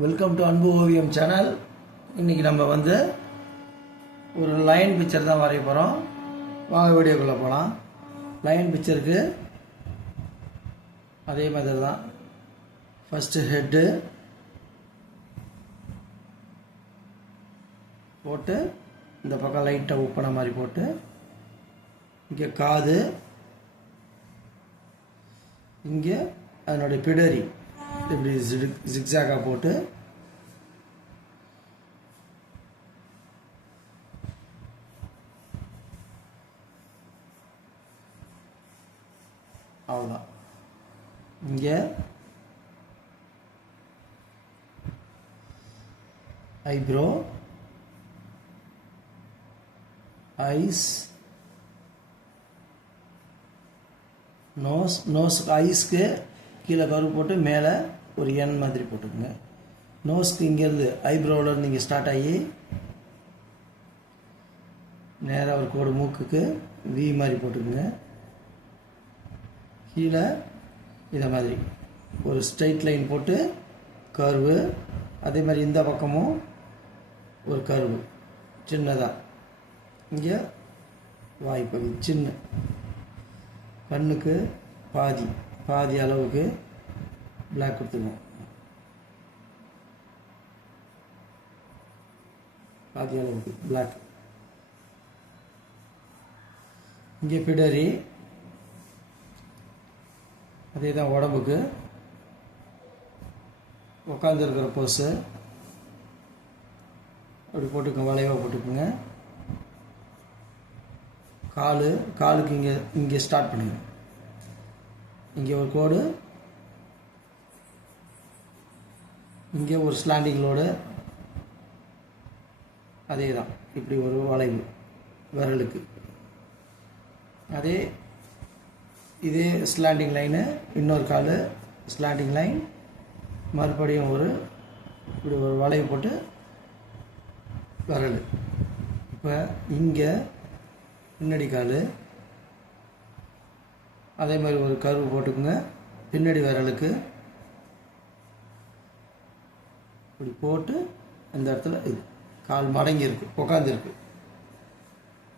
Welcome to அன்பு ஓவியம் channel. இன்றைக்கி நம்ம வந்து ஒரு லைன் பிக்சர் தான் வரைய போகிறோம். வாங்க வீடியோக்குள்ளே போகலாம். லைன் பிக்சருக்கு அதே மாதிரி தான். ஃபஸ்ட்டு ஹெட்டு போட்டு இந்த பக்கம் லைட்டாக உப்பன மாதிரி போட்டு, இங்கே காது, இங்கே அதனுடைய பிடரி இப்படி ஜிக்ஸாக்காக போட்டு அவ்வளோதான். இங்கே ஐப்ரோ, ஐஸ், நோஸ் ஐஸ்க்கு கீழே கரு போட்டு மேலே ஒரு எண் மாதிரி போட்டுக்குங்க. நோஸ்க்கு இங்கேருந்து ஐப்ரோவிலேருந்து இங்கே ஸ்டார்ட் ஆகி நேராக ஒரு கோடு மூக்குக்கு வி மாதிரி போட்டுக்குங்க. கீழே இதை மாதிரி ஒரு ஸ்ட்ரைட் லைன் போட்டு கர்வு. அதே மாதிரி இந்த பக்கமும் ஒரு கர்வு சின்னதாக. இங்கே வாய்ப்பகுதி சின்ன, கண்ணுக்கு பாதி அளவுக்கு பிளாக் கொடுத்துருவோம். பாதி அளவுக்கு பிளாக். இங்கே பிடரி அதே தான். உடம்புக்கு உட்காந்துருக்கிற போஸு அப்படி போட்டுக்கோங்க, வளைவாக போட்டுக்கோங்க. காலுக்கு இங்கே ஸ்டார்ட் பண்ணுங்க. இங்கே ஒரு கோடு, இங்கே ஒரு ஸ்லாண்டிங் லோடு. அதே தான், இப்படி ஒரு வளைவு விரலுக்கு. இதே ஸ்லாண்டிங் லைனு, இன்னொரு கால் ஸ்லாண்டிங் லைன், மறுபடியும் இப்படி ஒரு வளைவு போட்டு விரல். இப்போ இங்கே பின்னாடி கால், அதே மாதிரி ஒரு கர்வு போட்டுக்குங்க. பின்னாடி விரலுக்கு இப்படி போட்டு இந்த இடத்துல இது கால் மடங்கி இருக்கு, உட்காந்துருக்கு.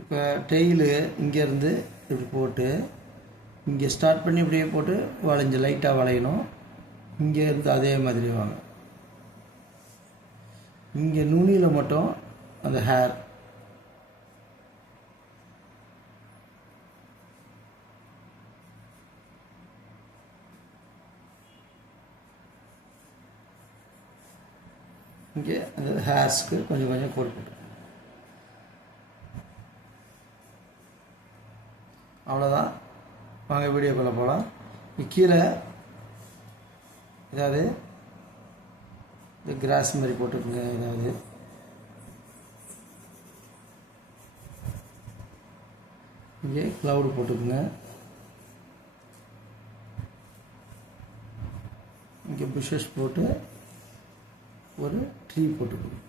இப்போ டெய்லு இங்கேருந்து இப்படி போட்டு இங்கே ஸ்டார்ட் பண்ணி இப்படியே போட்டு வளைஞ்சு லைட்டாக வளையணும். இங்கேருந்து அதே மாதிரி வாங்க. இங்கே நுனியில் மட்டும் அந்த ஹேர் இங்கே அந்த ஹேர்ஸ்க்கு கொஞ்சம் கொஞ்சம் கோட் போட்டு, அவ்வளோதான். வாங்க வீடியோக்குள்ளே போகலாம். கீழே ஏதாவது இந்த கிராஸ் மாதிரி போட்டுக்கோங்க. ஏதாவது இங்கே க்ளவுடு போட்டுக்கோங்க. இங்கே புஷஸ் போட்டு ஒரு ட்ரீ போட்டுக்கணும்.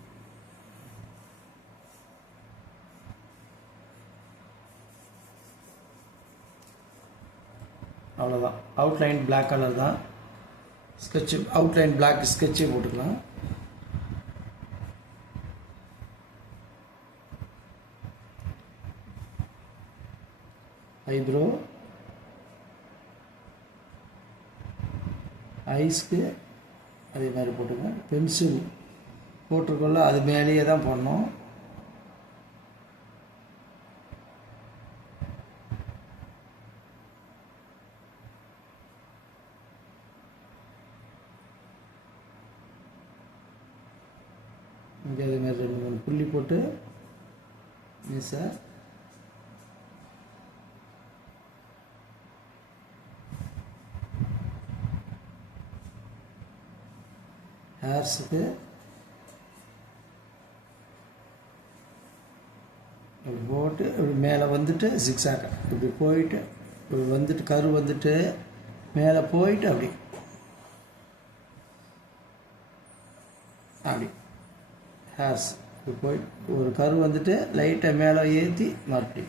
அவ்வளோதான். அவுட்லைன் பிளாக் கலர் தான். ஸ்கெட்சு அவுட்லைன் பிளாக் ஸ்கெட்சே போட்டுக்கலாம். ஐப்ரோ, ஐஸ்க்கு அதே மாதிரி போட்டுங்க. பென்சில் போட்டிருக்கோம்ல, அது மேலேயே தான் போடணும். இங்கே அதே மாதிரி 2-3 புள்ளி போட்டு மீசை, ஹேர்ஸுக்கு இப்படி போட்டு இப்படி மேலே வந்துட்டு ஜிக்ஸாக்க இப்படி போயிட்டு இப்படி வந்துட்டு கரு வந்துட்டு மேலே போயிட்டு அப்படி ஹேர்ஸ் இப்படி போயிட்டு ஒரு கரு வந்துட்டு லைட்டாக மேலே ஏற்றி மறுபடி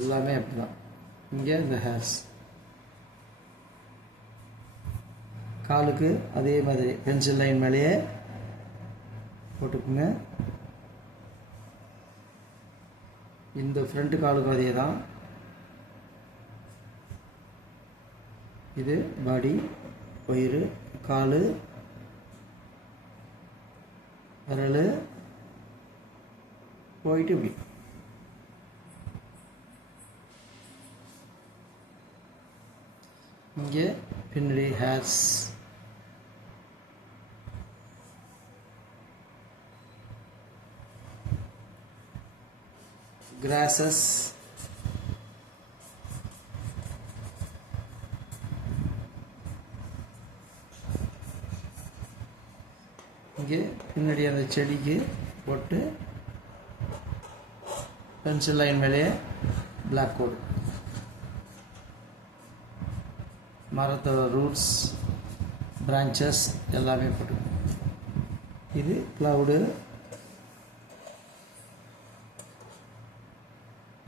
எல்லாமே அப்படி தான். இங்கே இந்த ஹேர்ஸ் காலுக்கு அதே மாதிரி பென்சில் லைன் மேலேயே போட்டுக்குங்க. இந்த ஃப்ரண்ட் காலுக்கும் அதே தான். இது பாடி, வயிறு, கால், விரல் போயிட்டு இப்படி இங்கே பின்னாடி ஹேர்ஸ், கிராசஸ், இங்கே பின்னாடி அந்த செடிக்கு போட்டு பென்சில் லைன் மேலேயே பிளாக் கோடு, மரத்தோட ரூட்ஸ், பிரான்ச்சஸ் எல்லாமே போட்டு. இது க்ளவுடு.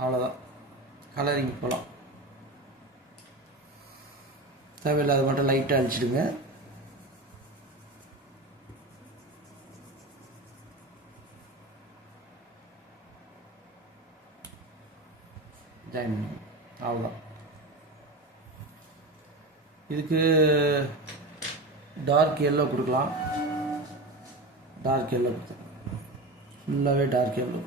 அவ்வளோதான், கலரிங் போகலாம். தேவையில்லாத மட்டும் லைட்டாக அழிச்சிடுங்க. அவ்வளோதான். இதுக்கு டார்க் எல்லோ கொடுக்கலாம். டார்க் எல்லோ கொடுத்துருக்கோம், ஃபுல்லாகவே டார்க் எல்லோ.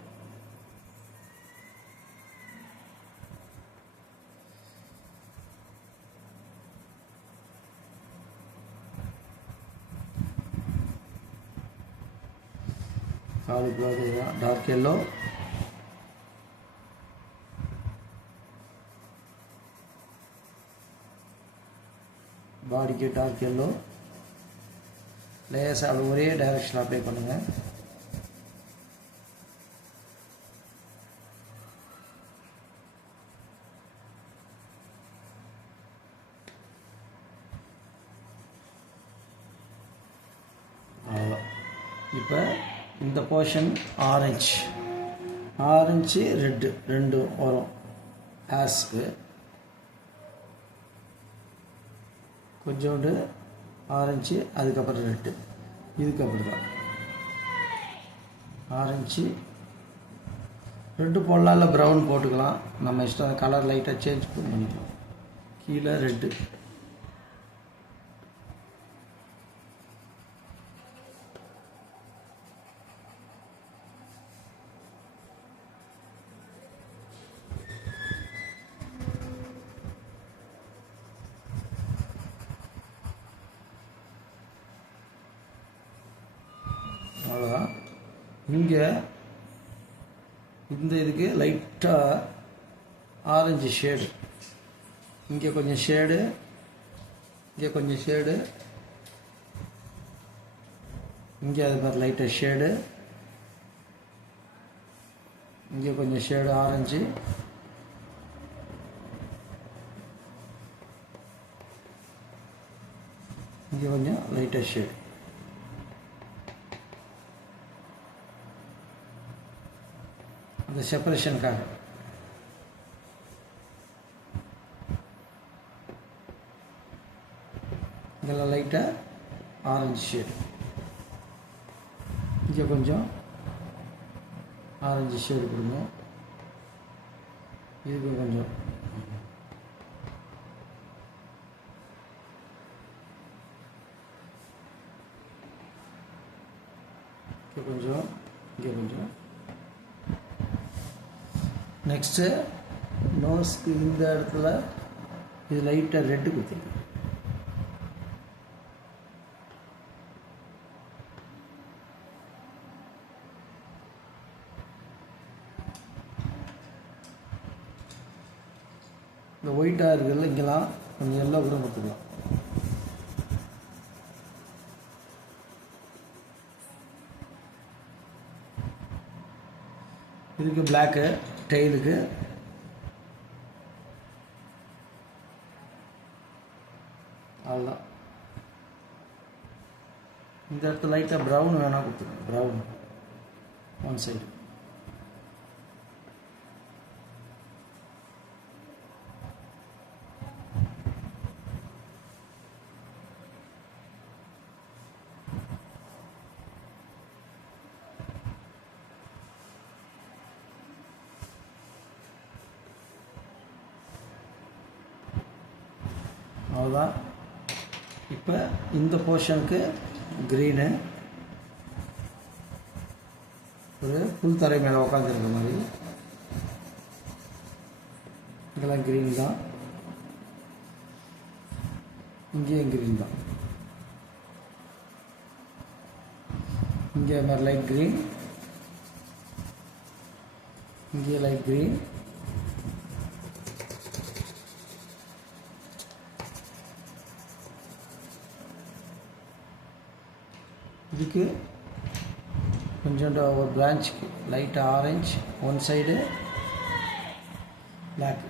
காலுக்கு டார்க் எல்லோ, பாடிக்கு டார்க் எல்லோ. லேசாக அது ஒரே டைரக்ஷனில் அப்ளை பண்ணுங்கள். அவ்வளோதான். இப்போ இந்த போர்ஷன் ஆரஞ்சு ரெட்டு ரெண்டும் வரும். ஹேர்ஸ்க்கு கொஞ்சோண்டு ஆரஞ்சு, அதுக்கப்புறம் ரெட்டு. இதுக்கு அப்படி தான் ஆரஞ்சு ரெட்டு போடலாம், இல்லை ப்ரௌன் போட்டுக்கலாம். நம்ம இஷ்டம், கலர் லைட்டாக சேஞ்ச் பண்ணிக்கலாம். கீழே ரெட்டு, அவ்வளோதான். இங்கே இந்த இதுக்கு லைட்டாக ஆரஞ்சு ஷேடு, இங்கே கொஞ்சம் ஷேடு, இங்கே கொஞ்சம் ஷேடு, இங்கே அது மாதிரி லைட்டாக ஷேடு, இங்கே கொஞ்சம் ஷேடு ஆரஞ்சு, இங்கே கொஞ்சம் லைட்டாக ஷேடு. அந்த செப்பரேஷனுக்காக. இதெல்லாம் லைட்டாக ஆரஞ்சு ஷேடு, இங்கே கொஞ்சம் ஆரஞ்சு ஷேடு கொடுங்க. இதுக்கு கொஞ்சம் கொஞ்சம், இங்கே கொஞ்சம். நெக்ஸ்ட்டு நோஸ்க்கு இந்த இடத்துல இது லைட்டாக ரெட்டு கொடுத்துருக்கேன். இந்த ஒயிட்டாக இருக்குல்ல, இங்கெல்லாம் கொஞ்சம் எல்லோ கூட கொடுத்துக்கலாம். இதுக்கு பிளாக்கு, டெய்லுக்கு அவ்வளோதான். இந்த இடத்துல லைட்டாக ப்ரௌன் வேணால் கொடுத்துருங்க. Brown one side. அவ்வளோதான். இப்போ இந்த போர்ஷனுக்கு க்ரீனு ஒரு புல் தரை மேலே உட்காந்துருக்க மாதிரி, இதெல்லாம் க்ரீன் தான், இங்கேயும் க்ரீன் தான். இங்கே மாதிரி லைட் க்ரீன், இங்கே லைட் க்ரீன், இதுக்கு கொஞ்சோண்டு ஒரு பிரான்ச்சுக்கு light orange, one side black.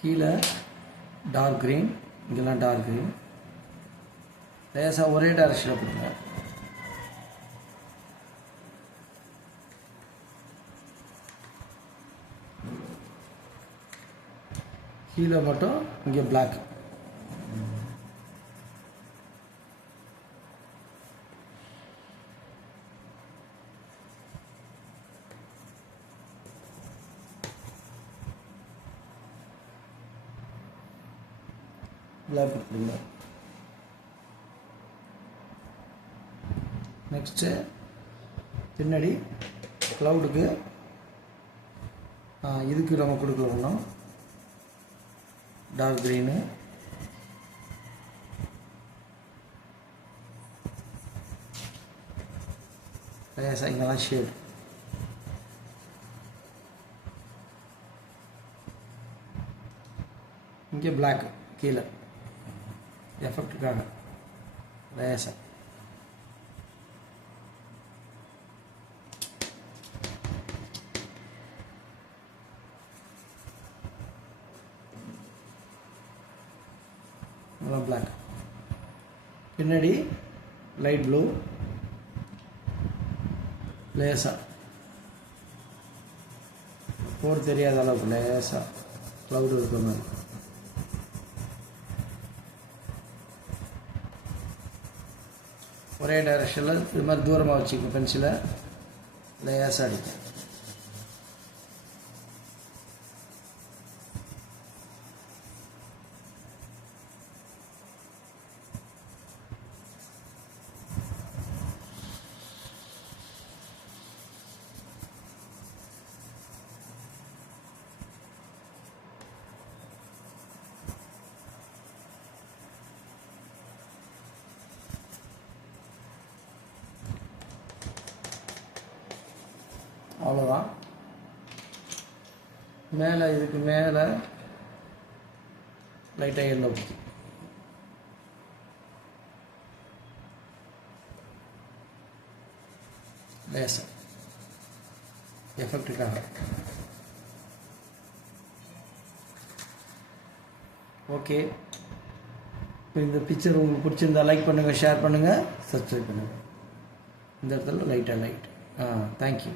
கீழே டார்க் க்ரீன், இங்கெல்லாம் டார்க் க்ரீன். லேசாக ஒரே டைரக்ஷனில் கொடுங்க. கீழே மட்டும் இங்கே பிளாக். பிளாக் கொடுங்க. நெக்ஸ்ட்டு பின்னாடி க்ளவுடுக்கு இதுக்கு நம்ம கொடுக்கணும் டார்க் க்ரீனு, இங்கெல்லாம் ஷேட். இங்கே பிளாக் கீழே எஃபெக்டுக்காக லேசாக. பிளாக். பின்னாடி லைட் ப்ளூ லேசாக போர் தெரியாத அளவுக்கு லேசாக க்ளவுடு இருக்கிற மாதிரி. ஒரே டைரக்ஷனில் இது மாதிரி தூரமாக வச்சுக்கணும். பென்சிலை லேசாக அடிக்கும். அவ்வளோதான். மேலே இதுக்கு மேலே லைட்டாக எல்லோ பிடிக்கும். லேசாக எஃபெக்டுக்காக. ஓகே. இப்போ இந்த பிக்சர் உங்களுக்கு பிடிச்சிருந்தா லைக் பண்ணுங்கள், ஷேர் பண்ணுங்கள், சப்ஸ்கிரைப் பண்ணுங்கள். இந்த இடத்துல லைட்டாக லைட். தேங்க்யூ.